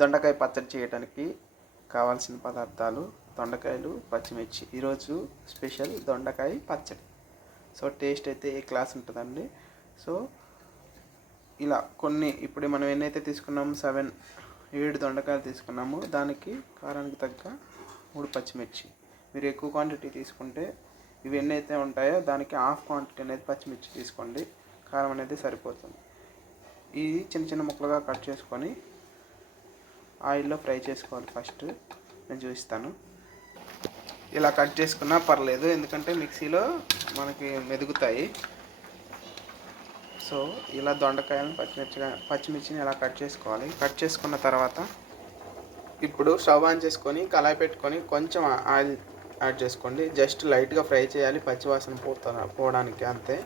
దొండకాయ పచ్చడి చేయడానికి కావాల్సిన పదార్థాలు దొండకాయలు, పచ్చిమిర్చి. ఈరోజు స్పెషల్ దొండకాయ పచ్చడి. సో టేస్ట్ అయితే ఏ క్లాస్ ఉంటుందండి. సో ఇలా కొన్ని ఇప్పుడు మనం ఎన్నైతే తీసుకున్నాము 7 దొండకాయలు తీసుకున్నాము. దానికి కారానికి తగ్గ 3 పచ్చిమిర్చి. మీరు ఎక్కువ క్వాంటిటీ తీసుకుంటే ఇవి ఎన్నైతే ఉంటాయో దానికి హాఫ్ క్వాంటిటీ అనేది పచ్చిమిర్చి తీసుకోండి. కారం అనేది సరిపోతుంది. ఇది చిన్న చిన్న ముక్కలుగా కట్ చేసుకొని ఆయిల్లో ఫ్రై చేసుకోవాలి. ఫస్ట్ నేను చూపిస్తాను. ఇలా కట్ చేసుకున్నా పర్లేదు, ఎందుకంటే మిక్సీలో మనకి మెదుగుతాయి. సో ఇలా దొండకాయలను పచ్చిమిర్చిని ఇలా కట్ చేసుకోవాలి. కట్ చేసుకున్న తర్వాత ఇప్పుడు స్టవ్ ఆన్ చేసుకొని కళాయి పెట్టుకొని కొంచెం ఆయిల్ యాడ్ చేసుకోండి. జస్ట్ లైట్గా ఫ్రై చేయాలి, పచ్చివాసన పోవడానికి, అంతే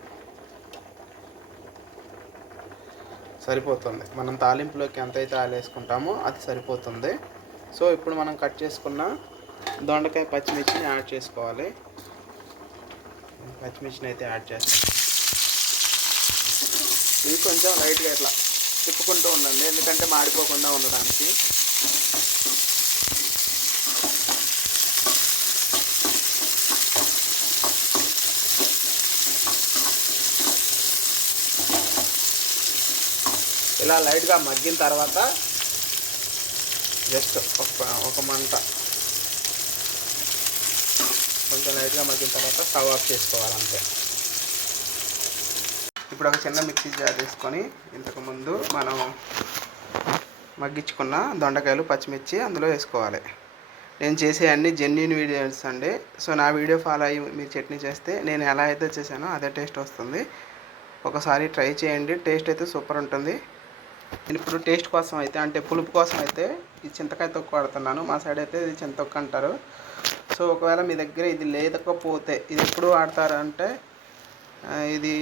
సరిపోతుంది. మనం తాలింపులోకి ఎంతైతే ఆయిల్ వేసుకుంటామో అది సరిపోతుంది. సో ఇప్పుడు మనం కట్ చేసుకున్న దొండకాయ పచ్చిమిర్చిని యాడ్ చేసుకోవాలి. పచ్చిమిర్చిని అయితే యాడ్ చేస్తాం. ఇది కొంచెం లైట్గా ఇట్లా తిప్పుకుంటూ ఉండండి, ఎందుకంటే మాడిపోకుండా ఉండడానికి. ఇలా లైట్గా మగ్గిన తర్వాత జస్ట్ ఒక మంట కొంచెం లైట్గా మగ్గిన తర్వాత స్టవ్ ఆఫ్ చేసుకోవాలి, అంతే. ఇప్పుడు ఒక చిన్న మిక్సీ జార్ తీసుకొని ఇంతకుముందు మనం మగ్గించుకున్న దొండకాయలు, పచ్చిమిర్చి అందులో వేసుకోవాలి. నేను చేసే అన్ని జెన్యూన్ వీడియోస్ అండి. సో నా వీడియో ఫాలో అయ్యి మీరు చట్నీ చేస్తే నేను ఎలా అయితే చేశానో అదే టేస్ట్ వస్తుంది. ఒకసారి ట్రై చేయండి, టేస్ట్ అయితే సూపర్ ఉంటుంది. నేను ఇప్పుడు టేస్ట్ కోసం అయితే, అంటే పులుపు కోసం అయితే ఈ చింతకాయ తొక్కు వాడుతున్నాను. మా సైడ్ అయితే ఇది చింతొక్కు అంటారు. సో ఒకవేళ మీ దగ్గర ఇది లేకపోతే ఇది ఎప్పుడు వాడతారు అంటే, ఇది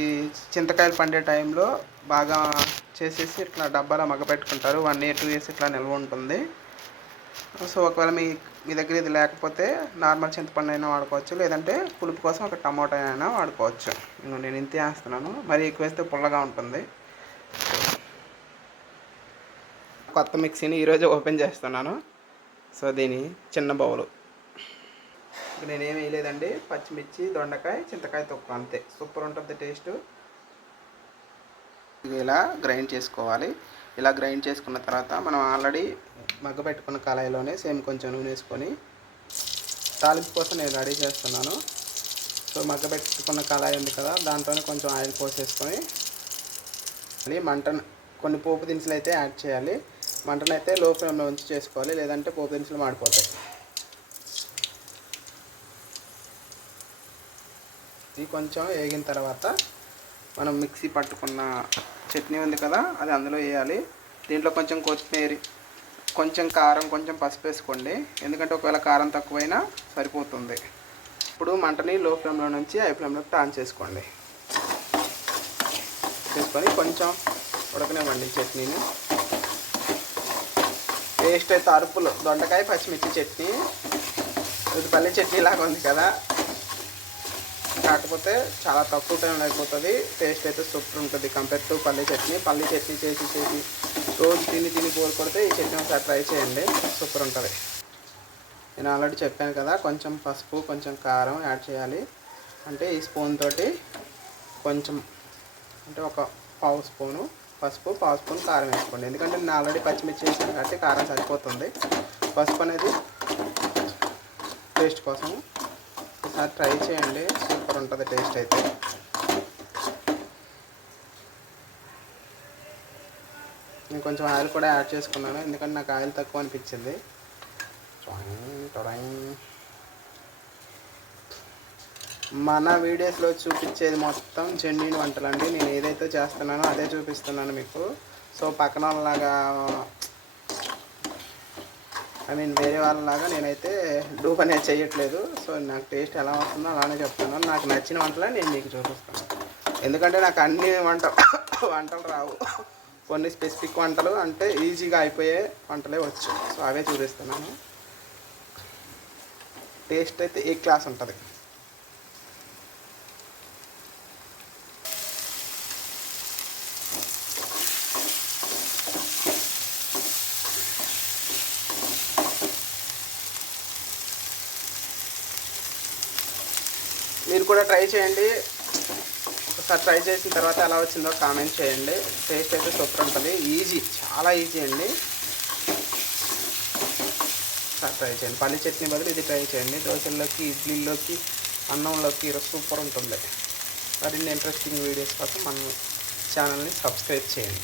చింతకాయలు పండే టైంలో బాగా చేసేసి ఇట్లా డబ్బాలో మగ్గపెట్టుకుంటారు. 1 year 2 years ఇట్లా నిల్వ ఉంటుంది. సో ఒకవేళ మీ దగ్గర ఇది లేకపోతే నార్మల్ చింతపండు అయినా వాడుకోవచ్చు, లేదంటే పులుపు కోసం ఒక టమాటా అయినా వాడుకోవచ్చు. నేను ఇంతే వేస్తున్నాను, మరి ఎక్కువ వేస్తే పుల్లగా ఉంటుంది. కొత్త మిక్సీని ఈరోజు ఓపెన్ చేస్తున్నాను. సో దీని చిన్న బౌలు. నేనేం వేయలేదండి, పచ్చిమిర్చి, దొండకాయ, చింతకాయ తొక్కు, అంతే. సూపర్ ఉంటుంది టేస్ట్. ఇలా గ్రైండ్ చేసుకోవాలి. ఇలా గ్రైండ్ చేసుకున్న తర్వాత మనం ఆల్రెడీ మగ్గపెట్టుకున్న కళాయిలోనే సేమ్ కొంచెం నూనె వేసుకొని తాలింపు కోసం నేను రెడీ చేస్తున్నాను. సో మగ్గపెట్టుకున్న కళాయి ఉంది కదా, దాంట్లోనే కొంచెం ఆయిల్ పోసేసుకొని మంటను కొన్ని పోపు దినుసులు అయితే యాడ్ చేయాలి. మంటను అయితే లో ఫ్లేమ్లో ఉంచి చేసుకోవాలి, లేదంటే పోపు దినుసులు మాడిపోతాయి. ఇది కొంచెం వేగిన తర్వాత మనం మిక్సీ పట్టుకున్న చట్నీ ఉంది కదా, అది అందులో వేయాలి. దీంట్లో కొంచెం కొత్తిమీర, కొంచెం కారం, కొంచెం పసుపు వేసుకోండి, ఎందుకంటే ఒకవేళ కారం తక్కువైనా సరిపోతుంది. ఇప్పుడు మంటని లో ఫ్లేమ్లో నుంచి హై ఫ్లేమ్లోకి టర్న్ చేసుకోండి. చేసుకొని కొంచెం ఉడకనివ్వండి చట్నీని. టేస్ట్ అయితే అరుపులు. దొండకాయ పచ్చిమిర్చి చట్నీ ఇది పల్లి చట్నీ లాగా ఉంది కదా, కాకపోతే చాలా తక్కువ టైంలో అయిపోతుంది. టేస్ట్ అయితే సూపర్ ఉంటుంది కంపేర్ టు పల్లి చట్నీ. పల్లి చట్నీ చేసి రోజు తిని బోర్ కొడితే ఈ చట్నీ ఒకసారి ట్రై చేయండి, సూపర్ ఉంటుంది. నేను ఆల్రెడీ చెప్పాను కదా, కొంచెం పసుపు, కొంచెం కారం యాడ్ చేయాలి. అంటే ఈ స్పూన్ తోటి కొంచెం, అంటే ఒక పావు స్పూను పసుపు, పావు స్పూన్ కారం వేసుకోండి, ఎందుకంటే నేను ఆల్రెడీ పచ్చిమిర్చి వేసాను కాబట్టి కారం సరిపోతుంది. పసుపు అనేది టేస్ట్ కోసం. ఒకసారి ట్రై చేయండి, సూపర్ ఉంటుంది టేస్ట్ అయితే. నేను కొంచెం ఆయిల్ కూడా యాడ్ చేసుకున్నాను, ఎందుకంటే నాకు ఆయిల్ తక్కువ అనిపించింది. మన వీడియోస్లో చూపించేది మొత్తం జెన్యూన్ వంటలండి. నేను ఏదైతే చేస్తున్నానో అదే చూపిస్తున్నాను మీకు. సో పక్కన వాళ్ళలాగా, వేరే వాళ్ళలాగా నేనైతే డూప్ అనేది చేయట్లేదు. సో నాకు టేస్ట్ ఎలా వస్తుందో అలానే చెప్తున్నాను. నాకు నచ్చిన వంటలే నేను మీకు చూపిస్తాను, ఎందుకంటే నాకు అన్ని వంటలు రావు. కొన్ని స్పెసిఫిక్ వంటలు, అంటే ఈజీగా అయిపోయే వంటలే వచ్చు. సో అవే చూపిస్తున్నాను. టేస్ట్ అయితే ఏ క్లాస్ ఉంటుంది. మీరు కూడా ట్రై చేయండి. ఒకసారి ట్రై చేసిన తర్వాత ఎలా వచ్చిందో కామెంట్ చేయండి. టేస్ట్ అయితే సూపర్ ఉంటుంది. ఈజీ, చాలా ఈజీ అండి. ట్రై చేయండి. పల్లి చట్నీ బదులు ఇది ట్రై చేయండి. దోశల్లోకి, ఇడ్లీలోకి, అన్నంలోకి సూపర్ ఉంటుంది. మరిన్ని ఇంట్రెస్టింగ్ వీడియోస్ కోసం మన ఛానల్ని సబ్స్క్రైబ్ చేయండి.